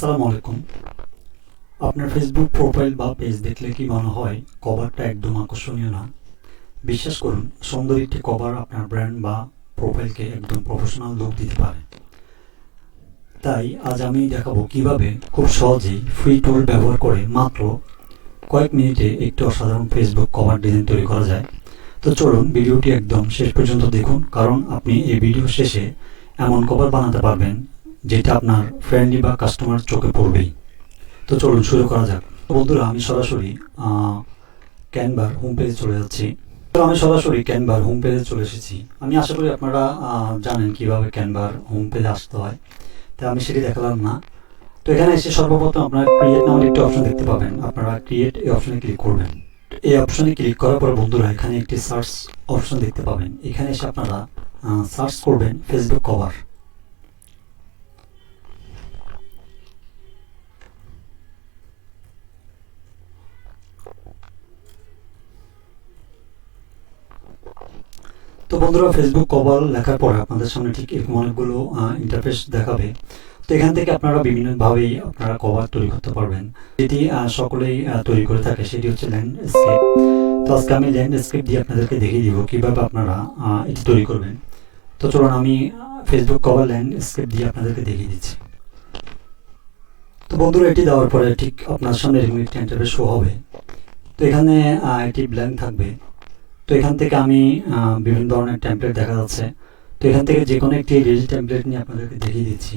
আসসালামু আলাইকুম। আপনার ফেসবুক প্রোফাইল বা পেজ দেখলে কি মনে হয় কভারটা একদম আকর্ষণীয় না? বিশ্বাস করুন, সুন্দর একটি কভার আপনার ব্র্যান্ড বা প্রোফাইলকে একদম প্রফেশনাল লুক দিতে পারে। তাই আজ আমি দেখাবো কিভাবে খুব সহজেই ফ্রি টুল ব্যবহার করে মাত্র কয়েক মিনিটে একটি অসাধারণ ফেসবুক কভার ডিজাইন তৈরি করা যায়। তো চলুন ভিডিওটি একদম শেষ পর্যন্ত দেখুন, কারণ আপনি এই ভিডিও শেষে এমন কভার বানাতে পারবেন যেটা আপনার ফ্রেন্ডলি বা কাস্টমার চোখে পড়বেই। তো চলুন শুরু করা যাক। বন্ধুরা, আমি সরাসরি ক্যানভার হোম পেজে চলে যাচ্ছি। তো আমি সরাসরি ক্যানভার হোম পেজে চলে এসেছি। আমি আশা করি আপনারা জানেন কিভাবে ক্যানভার হোম পেজে আসতে হয়, তাই আমি সেটি দেখালাম না। তো এখানে এসে সর্বপ্রথম আপনারা ক্রিয়েট নামের একটি অপশন দেখতে পাবেন। আপনারা ক্রিয়েট এই অপশনে ক্লিক করবেন। এই অপশনে ক্লিক করার পর বন্ধুরা এখানে একটি সার্চ অপশন দেখতে পাবেন। এখানে এসে আপনারা সার্চ করবেন ফেসবুক কভার। তো বন্ধুরা, ফেসবুক কভার লেখার পরে আপনাদের সামনে ঠিক এরকম অনেকগুলো ইন্টারফেস দেখাবে। তো এখান থেকে আপনারা বিভিন্নভাবেই আপনারা কভার তৈরি করতে পারবেন। যেটি সকলেই তৈরি করে থাকে সেটি হচ্ছে ল্যান্ডস্কেপ। তো আজকে আমি ল্যান্ডস্কেপ দিয়ে আপনাদেরকে দেখিয়ে দিব কীভাবে আপনারা এটি তৈরি করবেন। তো চলুন আমি ফেসবুক কভার ল্যান্ডস্কেপ দিয়ে আপনাদেরকে দেখিয়ে দিচ্ছি। তো বন্ধুরা, এটি দেওয়ার পরে ঠিক আপনার সামনে এরকম একটি ইন্টারফেস শো হবে। তো এখানে এটি ব্ল্যাঙ্ক থাকবে। তো এখান থেকে আমি বিভিন্ন ধরনের টেমপ্লেট দেখা যাচ্ছে। তো এখান থেকে যে কোনো একটি রিল টেমপ্লেট নিয়ে আপনাদেরকে দেখিয়ে দিচ্ছি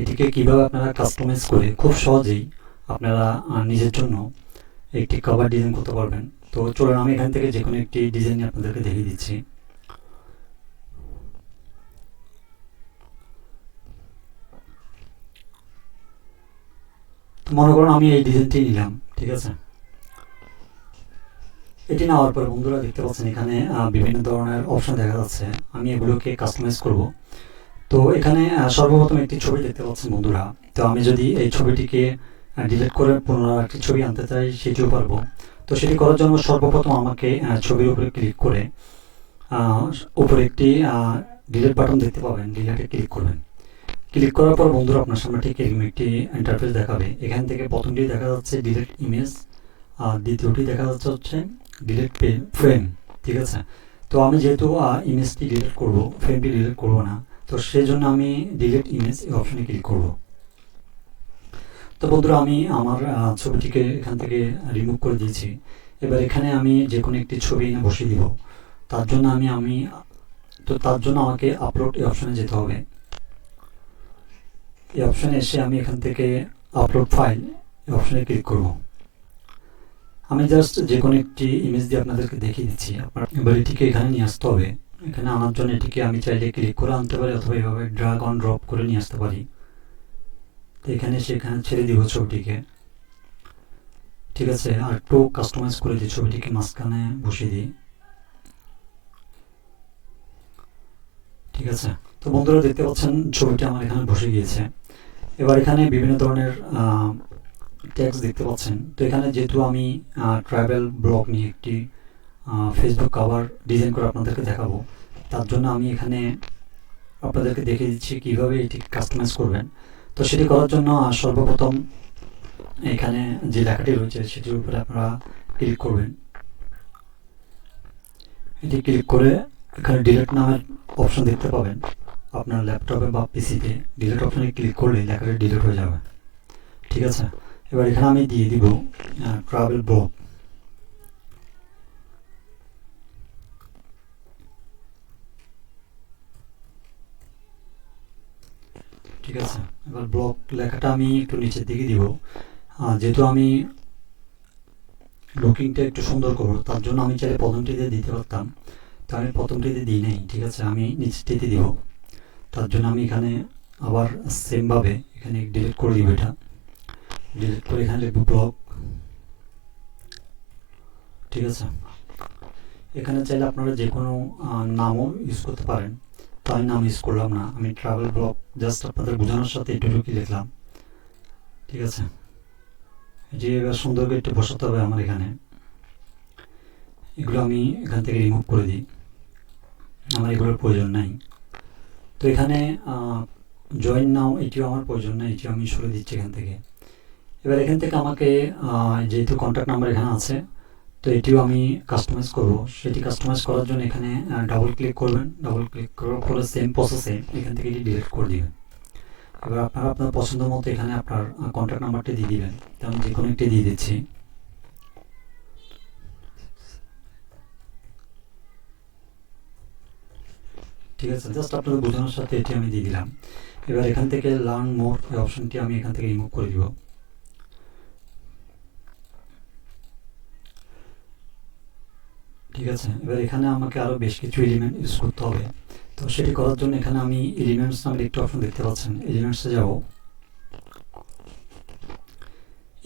এটিকে কীভাবে আপনারা কাস্টমাইজ করে খুব সহজেই আপনারা নিজের জন্য একটি কভার ডিজাইন করতে পারবেন। তো চলুন আমি এখান থেকে যে কোনো একটি ডিজাইন নিয়ে আপনাদেরকে দেখিয়ে দিচ্ছি। তো মনে করুন আমি এই ডিজাইনটি নিলাম, ঠিক আছে। এটি নেওয়ার পর বন্ধুরা দেখতে পাচ্ছেন এখানে বিভিন্ন ধরনের অপশন দেখা যাচ্ছে। আমি এগুলোকে কাস্টমাইজ করব। তো এখানে সর্বপ্রথম একটি ছবি দেখতে পাচ্ছেন বন্ধুরা। তো আমি যদি এই ছবিটিকে ডিলিট করে পুনরায় একটি ছবি আনতে চাই সেটিও পারবো। তো সেটি করার জন্য সর্বপ্রথম আমাকে ছবির উপরে ক্লিক করে উপরে একটি ডিলিট বাটন দেখতে পাবেন, ডিলিটে ক্লিক করবেন। ক্লিক করার পর বন্ধুরা আপনার সামনে ঠিক এরকম একটি ইন্টারফেস দেখাবে। এখান থেকে প্রথমটি দেখা যাচ্ছে ডিলিট ইমেজ, আর দ্বিতীয়টি দেখা যাচ্ছে হচ্ছে ডিলিট ফ্রেম, ঠিক আছে। তো আমি যেহেতু ইমেজটি ডিলিট করব, ফ্রেমটি ডিলিট করব না, তো সেই জন্য আমি ডিলিট ইমেজ এই অপশনে ক্লিক করব। তো বন্ধুরা, আমি আমার ছবিটিকে এখান থেকে রিমুভ করে দিয়েছি। এবার এখানে আমি যে কোনো একটি ছবি এনে বসিয়ে দিব। তার জন্য তার জন্য আমাকে আপলোড এই অপশনে যেতে হবে। এই অপশনে এসে আমি এখান থেকে আপলোড ফাইল এই অপশনে ক্লিক করব। আমি জাস্ট যে কোনো একটি ইমেজ দিয়ে আপনাদেরকে দেখিয়ে দিচ্ছি। আপনার এবার এটিকে এখানে নিয়ে আসতে হবে। এখানে আনার জন্য এটিকে আমি চাইলে ক্লিক করে আনতে পারি, অথবা এভাবে ড্র্যাগ অন ড্রপ করে নিয়ে আসতে পারি। তো এখানে সেখানে ছেড়ে দিব ছবিটিকে, ঠিক আছে। আর একটু কাস্টমাইজ করে দিই, ছবিটিকে মাঝখানে বসিয়ে দিই, ঠিক আছে। তো বন্ধুরা দেখতে পাচ্ছেন ছবিটি আমার এখানে বসে গিয়েছে। এবার এখানে বিভিন্ন ধরনের ট্যাক্স দেখতে পাচ্ছেন। তো এখানে যেহেতু আমি ট্রাভেল ব্লগ নিয়ে একটি ফেসবুক কভার ডিজাইন করে আপনাদেরকে দেখাবো, তার জন্য আমি এখানে আপনাদেরকে দেখিয়ে দিচ্ছি কীভাবে এটি কাস্টমাইজ করবেন। তো সেটি করার জন্য সর্বপ্রথম এখানে যে লেখাটি রয়েছে সেটির উপরে আপনারা ক্লিক করবেন। এটি ক্লিক করে এখানে ডিলিট নামের অপশন দেখতে পাবেন। আপনার ল্যাপটপে বা পিসিতে ডিলিট অপশনে ক্লিক করলে লেখাটি ডিলিট হয়ে যাবে, ঠিক আছে। এবার এখানে আমি দিয়ে দিব ট্রাভেল ব্লগ, ঠিক আছে। এবার ব্লগ লেখাটা আমি একটু নিচের দিকে দিব। যেহেতু আমি লুকিংটা একটু সুন্দর করবো, তার জন্য আমি চাইলে প্রথমটিতে দিতে পারতাম, তো আমি প্রথমটিতে দিই নেই, ঠিক আছে। আমি নিচটিতে দিব। তার জন্য আমি এখানে আবার সেমভাবে এখানে ডিলিট করে দিব। এটা ডিলিট করে এখানে লিখব ব্লগ, ঠিক আছে। এখানে চাইলে আপনারা যে কোনো নামও ইউজ করতে পারেন, তো আমি নাম ইউজ করলাম না, আমি ট্রাভেল ব্লগ জাস্ট আপনাদের বোঝানোর সাথে এটুকু লিখলাম, ঠিক আছে। যে এবার সুন্দর করে একটু বসাতে হবে আমার এখানে। এগুলো আমি এখান থেকে রিমুভ করে দিই, আমার এগুলোর প্রয়োজন নাই। তো এখানে জয়েন নাও এটিও আমার প্রয়োজন না, এটিও আমি সরে দিচ্ছি এখান থেকে। এবার এখান থেকে আমাকে যেহেতু কন্ট্যাক্ট নাম্বার এখানে আছে, তো এটিও আমি কাস্টমাইজ করব। সেটি কাস্টমাইজ করার জন্য এখানে ডাবল ক্লিক করবেন। ডাবল ক্লিক করার পরে সেম প্রসেসে এখান থেকে এটি ডিলিট করে দিবেন। এবার আপনারা আপনার পছন্দ মতো এখানে আপনার কন্ট্যাক্ট নাম্বারটি দিয়ে দিবেন। আমি যে কোনো একটি দিয়ে দিচ্ছি। ঠিক আছে, জাস্ট আপনাদের বোঝানোর সাথে এটি আমি দিয়ে দিলাম। এবার এখান থেকে লার্ন মোর এই অপশনটি আমি এখান থেকে রিমুভ করে দিব। ঠিক আছে, এবার এখানে আমাকে আরও বেশ কিছু এলিমেন্ট ইউজ করতে হবে। তো সেটি করার জন্য এখানে আমি এলিমেন্টস নামের একটি অপশন দেখতে পাচ্ছেন, এলিমেন্টসে যাব।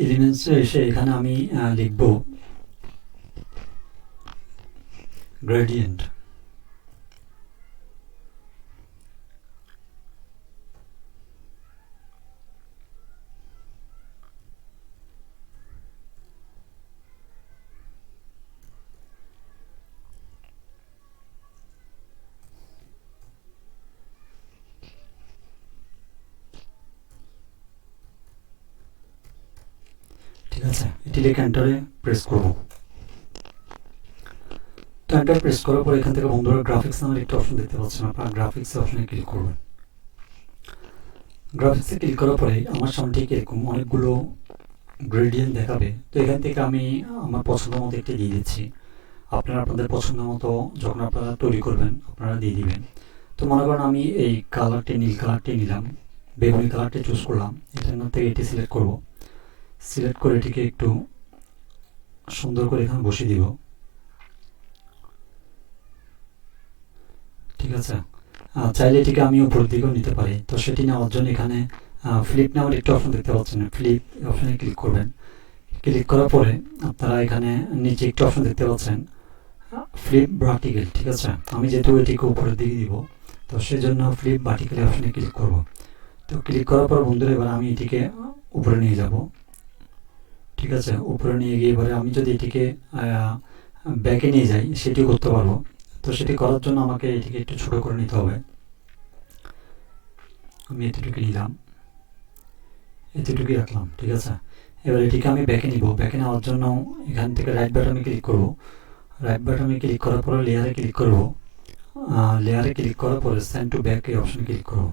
এলিমেন্টসে এসে এখানে আমি লিখব গ্রেডিয়েন্ট। ঠিক আছে, এটি লিখে এন্টারে প্রেস করব। তো এন্টার প্রেস করার পর এখান থেকে বন্ধুরা গ্রাফিক্স নামের একটি অপশন দেখতে পাচ্ছেন, আপনারা গ্রাফিক্স অপশনে ক্লিক করবেন। গ্রাফিক্সে ক্লিক করার পরে আমার সামনে ঠিক এরকম অনেকগুলো গ্রেডিয়েন্ট দেখাবে। তো এখান থেকে আমি আমার পছন্দ মতো একটি দিয়ে দিচ্ছি। আপনারা আপনাদের পছন্দ মতো যখন আপনারা তৈরি করবেন আপনারা দিয়ে দিবেন। তো মনে করেন আমি এই কালারটি নীল কালারটি নিলাম, বেগুনি কালারটি চুজ করলাম, এটার মধ্যে এটি সিলেক্ট করব। সিলেক্ট করে এটিকে একটু সুন্দর করে এখানে বসিয়ে দিব। ঠিক আছে, চাইলে এটিকে আমি উপরের দিকেও নিতে পারি। তো সেটি নেওয়ার জন্য এখানে ফ্লিপ নামের একটি অপশন দেখতে পাচ্ছেন, ফ্লিপ অপশনে ক্লিক করবেন। ক্লিক করার পরে আপনারা এখানে নিচে একটি অপশন দেখতে পাচ্ছেন ফ্লিপ ভার্টিক্যাল। ঠিক আছে, আমি যেহেতু এটিকে উপরের দিকে দিব, তো সেই জন্য ফ্লিপ ভার্টিক্যাল অপশনে ক্লিক করব। তো ক্লিক করার পর বন্ধুরা এবার আমি এটিকে উপরে নিয়ে যাব। ঠিক আছে, উপরে নিয়ে গিয়ে এবারে আমি যদি এটিকে ব্যাকে নিয়ে যাই সেটিও করতে পারবো। তো সেটি করার জন্য আমাকে এটিকে একটু ছোট করে নিতে হবে। আমি এতটুকু নিলাম, এতটুকুই রাখলাম। ঠিক আছে, এবার এটিকে আমি ব্যাকে নিব। ব্যাকে নেওয়ার জন্য এখান থেকে রাইট বাটনে ক্লিক করব। রাইট বাটনে ক্লিক করার পরে লেয়ারে ক্লিক করব। লেয়ারে ক্লিক করার পরে সেন্ড টু ব্যাক এই অপশনে ক্লিক করব।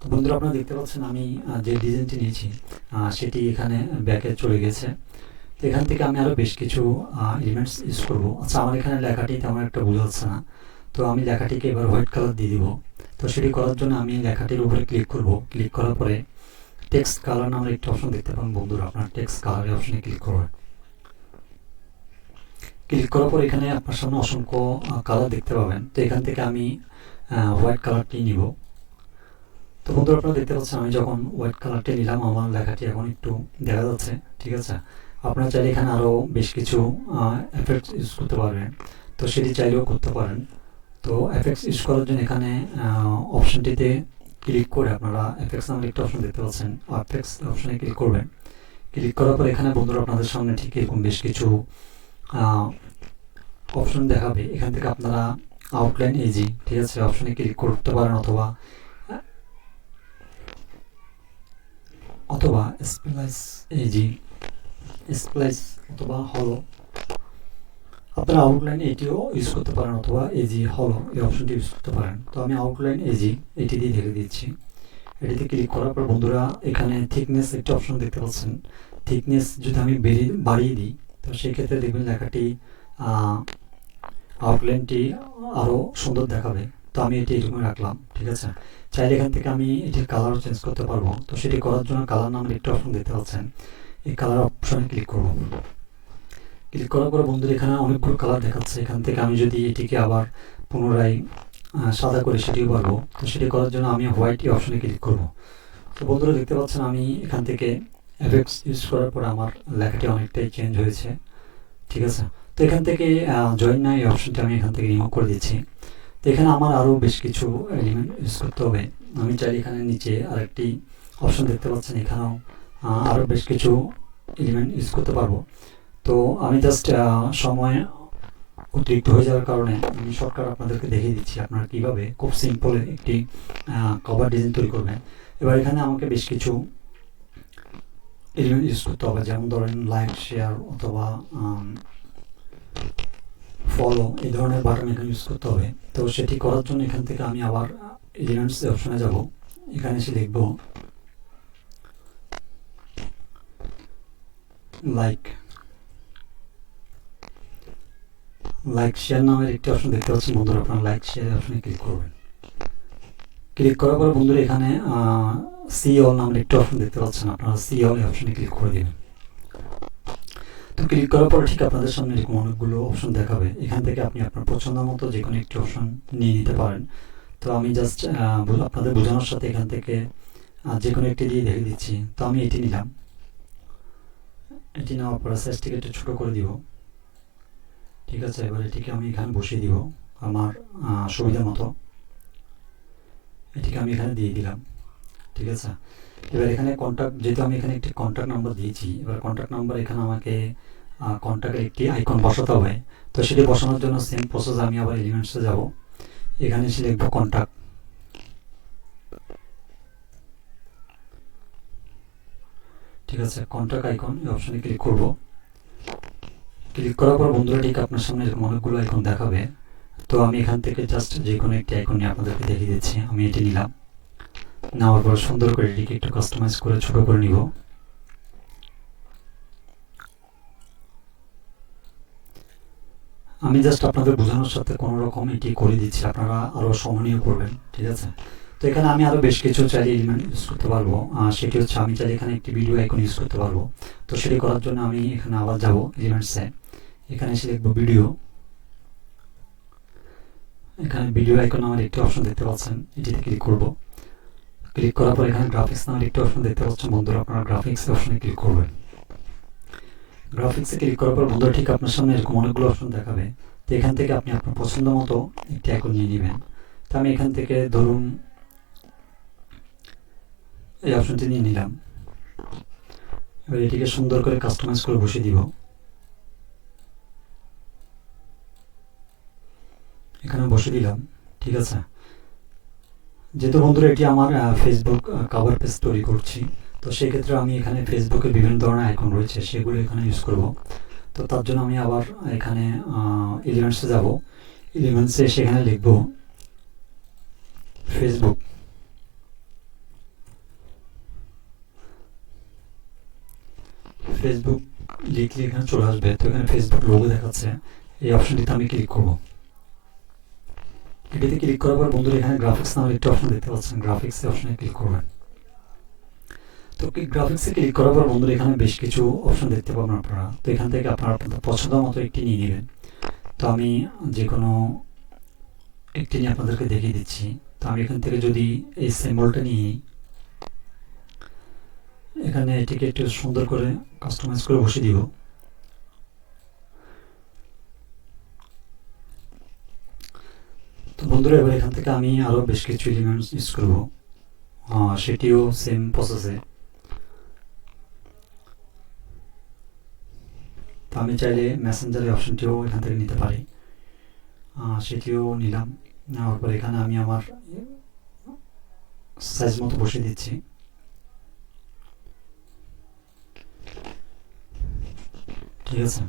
তো বন্ধুরা আপনারা দেখতে পাচ্ছেন আমি যে ডিজাইনটি নিয়েছি সেটি এখানে ব্যাকে চলে গেছে। তো এখান থেকে আমি আরও বেশ কিছু এলিমেন্টস ইউজ করব। আচ্ছা, আমার এখানে লেখাটি তেমন একটা বোঝা যাচ্ছে না, তো আমি লেখাটিকে এবার হোয়াইট কালার দিয়ে দিব। তো সেটি করার জন্য আমি লেখাটির উপরে ক্লিক করব। ক্লিক করার পরে টেক্সট কালার নামের একটি অপশন দেখতে পাবেন বন্ধুরা, আপনার টেক্সট কালার অপশনে ক্লিক করবেন। ক্লিক করার পর এখানে আপনার সামনে অসংখ্য কালার দেখতে পাবেন। তো এখান থেকে আমি হোয়াইট কালারটি নিব। তো বন্ধুরা আপনারা দেখতে পাচ্ছেন আমি যখন হোয়াইট কালারটি নিলাম আমার লেখাটি এখন একটু দেখা যাচ্ছে। ঠিক আছে, আপনারা চাইলে এখানে আরও বেশ কিছু এফেক্টস ইউজ করতে পারবেন, তো সেটি চাইলেও করতে পারেন। তো এফেক্টস ইউজ করার জন্য এখানে অপশনটিতে ক্লিক করে আপনারা এফেক্টস নামের একটা অপশন দেখতে পাচ্ছেন, এফেক্টস অপশনে ক্লিক করবেন। ক্লিক করার পর এখানে বন্ধুরা আপনাদের সামনে ঠিক এরকম বেশ কিছু অপশন দেখাবে। এখান থেকে আপনারা আউটলাইন এজি, ঠিক আছে, অপশনে ক্লিক করতে পারেন, অথবা অথবা স্প্লাইস এজি, স্প্লাইস অথবা হলো, আপনারা আউটলাইন এটিও ইউজ করতে পারেন, অথবা এজি হলো এই অপশনটি ইউজ করতে পারেন। তো আমি আউটলাইন এজি এটি দিয়ে ঢেকে দিচ্ছি। এটিতে ক্লিক করার পর বন্ধুরা এখানে থিকনেস একটি অপশন দেখতে পাচ্ছেন। থিকনেস যদি আমি বাড়িয়ে দিই, তো সেই ক্ষেত্রে দেখবেন লেখাটি আউটলাইনটি আরও সুন্দর দেখাবে। তো আমি এটি এরকম রাখলাম। ঠিক আছে, চাইলে এখান থেকে আমি এটির কালারও চেঞ্জ করতে পারবো। তো সেটি করার জন্য কালার নামের একটি অপশন দেখতে পাচ্ছেন, এই কালার অপশনে ক্লিক করব। ক্লিক করার পরে বন্ধুরা এখানে অনেকগুলো কালার দেখাচ্ছে। এখান থেকে আমি যদি এটিকে আবার পুনরায় সাদা করে সেটিও পারবো। তো সেটি করার জন্য আমি হোয়াইট এই অপশনে ক্লিক করব। তো বন্ধুরা দেখতে পাচ্ছেন আমি এখান থেকে এফেক্টস ইউজ করার পর আমার লেখাটি অনেকটাই চেঞ্জ হয়েছে। ঠিক আছে, তো এখান থেকে জয়েন না এই অপশনটি আমি এখান থেকে রিমুভ করে দিচ্ছি। তো এখানে আমার আরও বেশ কিছু এলিমেন্ট ইউজ করতে হবে। আমি চাইলে এখানে নিচে আরেকটি অপশন দেখতে পাচ্ছেন, এখানেও আরও বেশ কিছু এলিমেন্ট ইউজ করতে পারবো। তো আমি জাস্ট সময় অতিরিক্ত হয়ে যাওয়ার কারণে আমি শর্টকাট আপনাদেরকে দেখিয়ে দিচ্ছি আপনারা কীভাবে খুব সিম্পল একটি কভার ডিজাইন তৈরি করবেন। এবার এখানে আমাকে বেশ কিছু এলিমেন্ট ইউজ করতে হবে, যেমন ধরেন লাইক, শেয়ার অথবা ফলো, এই ধরনের বাটন এখানে ইউজ করতে হবে। তো সেটি করার জন্য এখান থেকে আমি আবার এলিমেন্টস অপশনে যাব, এখানে এসে লিখব লাইক। লাইক শেয়ার নামের একটি অপশন দেখতে পাচ্ছেন বন্ধুরা, আপনারা লাইক শেয়ার অপশনে ক্লিক করবেন। ক্লিক করার পর বন্ধুরা এখানে সি অল নামের একটি অপশন দেখতে পাচ্ছেন, আপনারা সি অল এই অপশনে ক্লিক করে দিবেন। তো ক্লিক করার পর ঠিক আপনাদের সামনে এরকম অনেকগুলো অপশন দেখাবে, এখান থেকে আপনি আপনার পছন্দ মতো যে কোনো একটি অপশন নিয়ে নিতে পারেন। তো আমি জাস্ট আপনাদের বোঝানোর সাথে এখান থেকে যে কোনো একটি দিয়ে দেখে দিচ্ছি। তো আমি এটি নিলাম, এটি নেওয়ার পর সাইজটিকে একটু ছোটো করে দিব। ঠিক আছে, এবার এটিকে আমি এখানে বসিয়ে দিব আমার সুবিধা মতো, এটিকে আমি এখানে দিয়ে দিলাম। ঠিক আছে, এবার এখানে কন্ট্যাক্ট, যেহেতু আমি এখানে একটি কন্ট্যাক্ট নাম্বার দিয়েছি, এবার কন্ট্যাক্ট নাম্বার এখানে আমাকে কন্ট্যাক্টের একটি আইকন বসাতে হবে। তো সেটি বসানোর জন্য সেম প্রসেস, আমি আবার এলিমেন্টসে যাব, এখানে এসে লিখব কন্ট্যাক্ট। ঠিক আছে, কন্ট্যাক্ট আইকন এই অপশনে ক্লিক করব। ক্লিক করার পর বন্ধুরা ঠিক আপনার সামনে এরকম অনেকগুলো আইকন দেখাবে। তো আমি এখান থেকে জাস্ট যে কোনো একটি আইকন নিয়ে আপনাদেরকে দেখিয়ে দিচ্ছি। আমি এটি নিলাম, নেওয়ার পর সুন্দর করে এটিকে একটু কাস্টমাইজ করে ছোট করে নিব। আমি জাস্ট আপনাদের বোঝানোর সাথে কোনো রকম এটি করে দিচ্ছি, আপনারা আরও সমানীয় করবেন। ঠিক আছে, তো এখানে আমি আরও বেশ কিছু চাইলে এলিমেন্ট ইউজ করতে পারবো, সেটি হচ্ছে আমি চাইলে এখানে একটি ভিডিও আইকন ইউজ করতে পারবো। তো সেটি করার জন্য আমি এখানে আবার যাব এলিমেন্টসে, এখানে এসে লিখবো ভিডিও। এখানে ভিডিও আইকন নামের একটি অপশন দেখতে পাচ্ছেন, এটিতে ক্লিক করব। ক্লিক করার পর এখানে গ্রাফিক্স নামের একটি অপশন দেখতে পাচ্ছেন বন্ধুরা, আপনারা গ্রাফিক্স অপশনে ক্লিক করবেন। গ্রাফিক্সে ক্লিক করার পর বন্ধুরা ঠিক আপনার সামনে এরকম অনেকগুলো অপশন দেখাবে। তো এখান থেকে আপনি আপনার পছন্দ মতো একটি আইকন নিয়ে নেবেন। তো আমি এখান থেকে ধরুন এই অপশনটি নিয়ে নিলাম, এবার এটিকে সুন্দর করে কাস্টমাইজ করে বসিয়ে দিব। এখানে বসে দিলাম। ঠিক আছে, যেহেতু বন্ধুরা এটি আমার ফেসবুক কভার পেজ তৈরি করছি, তো সেক্ষেত্রে আমি এখানে ফেসবুকে বিভিন্ন ধরনের আইকন রয়েছে, সেগুলো এখানে ইউজ করব। তো তার জন্য আমি আবার এখানে এলিমেন্টসে যাব, এলিমেন্টসে সেখানে লিখব ফেসবুক। ফেসবুক লিখলে এখানে চলে আসবে। তো এখানে ফেসবুক লোগো দেখাচ্ছে, এই অপশনটিতে আমি ক্লিক করব। এটিতে ক্লিক করার পর বন্ধুরা এখানে গ্রাফিক্স নামের একটি অপশন দেখতে পাচ্ছেন, গ্রাফিক্স অপশনে ক্লিক করবেন। তো গ্রাফিক্সে ক্লিক করার পর বন্ধুরা এখানে বেশ কিছু অপশন দেখতে পাবেন আপনারা। তো এখান থেকে আপনারা আপনাদের পছন্দ মতো একটি নিয়ে নেবেন। তো আমি যে কোনো একটি নিয়ে আপনাদেরকে দেখিয়ে দিচ্ছি। তো আমি এখান থেকে যদি এই সিম্বলটা নিই, এখানে এটিকে একটু সুন্দর করে কাস্টমাইজ করে বসিয়ে দিব। তো বন্ধুরা এবার এখান থেকে আমি আরও বেশ কিছু এলিমেন্টস ইউজ করব, সেটিও সেম প্রসেসে। তো আমি চাইলে মেসেঞ্জারের অপশনটিও এখান থেকে নিতে পারি, সেটিও নিলাম। নেওয়ার পর এখানে আমি আমার সাইজ মতো বসিয়ে দিচ্ছি। ঠিক আছে,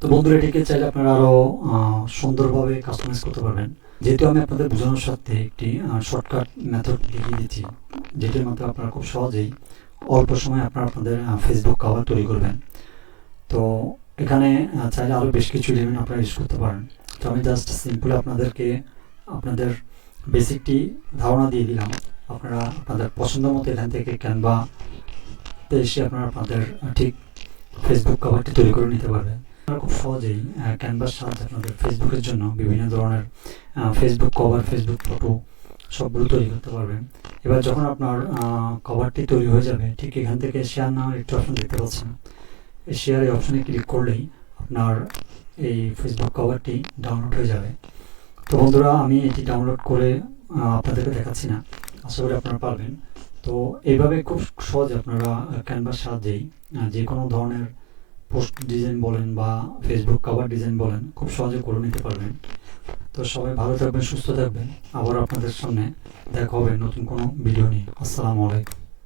তো বন্ধুরা এটিকে চাইলে আপনারা আরও সুন্দরভাবে কাস্টমাইজ করতে পারবেন। যেহেতু আমি আপনাদের বোঝানোর সাথে একটি শর্টকাট মেথড দেখিয়ে দিচ্ছি, যেটির মাধ্যমে আপনারা খুব সহজেই অল্প সময় আপনারা আপনাদের ফেসবুক কভার তৈরি করবেন। তো এখানে চাইলে আরও বেশ কিছু এলিমেন্ট আপনারা ইউজ করতে পারেন। তো আমি জাস্ট সিম্পল আপনাদেরকে আপনাদের বেসিকটি ধারণা দিয়ে দিলাম। আপনারা আপনাদের পছন্দ মতো এখান থেকে ক্যানভাতে এসে আপনারা আপনাদের ঠিক ফেসবুক কভারটি তৈরি করে নিতে পারবেন। আপনারা খুব সহজেই ক্যানভার সাহায্যে আপনাদের ফেসবুকের জন্য বিভিন্ন ধরনের ফেসবুক কভার, ফেসবুক ফটো সবগুলো তৈরি করতে পারবেন। এবার যখন আপনার কভারটি তৈরি হয়ে যাবে, ঠিক এখান থেকে শেয়ার নামের একটি অপশন দেখতে পাচ্ছেন, এই শেয়ার এই অপশনে ক্লিক করলেই আপনার এই ফেসবুক কভারটি ডাউনলোড হয়ে যাবে। তো বন্ধুরা আমি এটি ডাউনলোড করে আপনাদেরকে দেখাচ্ছি না, আশা করি আপনারা পারবেন। তো এইভাবে খুব সহজে আপনারা ক্যানভার সাহায্যেই যে কোনো ধরনের পোস্ট ডিজাইন বলেন বা ফেসবুক কভার ডিজাইন বলেন, খুব সহজে করে নিতে পারবেন। তো সবাই ভালো থাকবেন, সুস্থ থাকবেন। আবার আপনাদের সামনে দেখা হবে নতুন কোনো ভিডিও নিয়ে। আসসালামু আলাইকুম।